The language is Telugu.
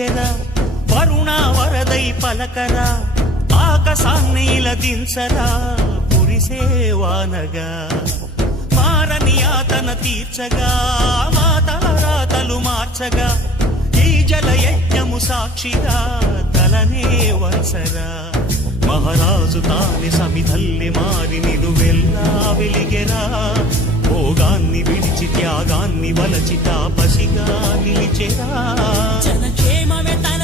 పిలిచెరా వరుణ వరదై పలకరా ఆకాశాన్ని దించరా కురిసేవానగా మారని ఆతన తీర్చగా మాతల రాతలు మార్చగా ఈ జలయజ్ఞము సాక్షిగా తలనే వంచరా మహారాజు తాని సమిధల్లి మారి నిలువెల్లా వెలిగెరా భోగాన్ని విడిచి త్యాగాన్ని వలచి తాపసిగా నిలిచెరా జనక్షేమమే తన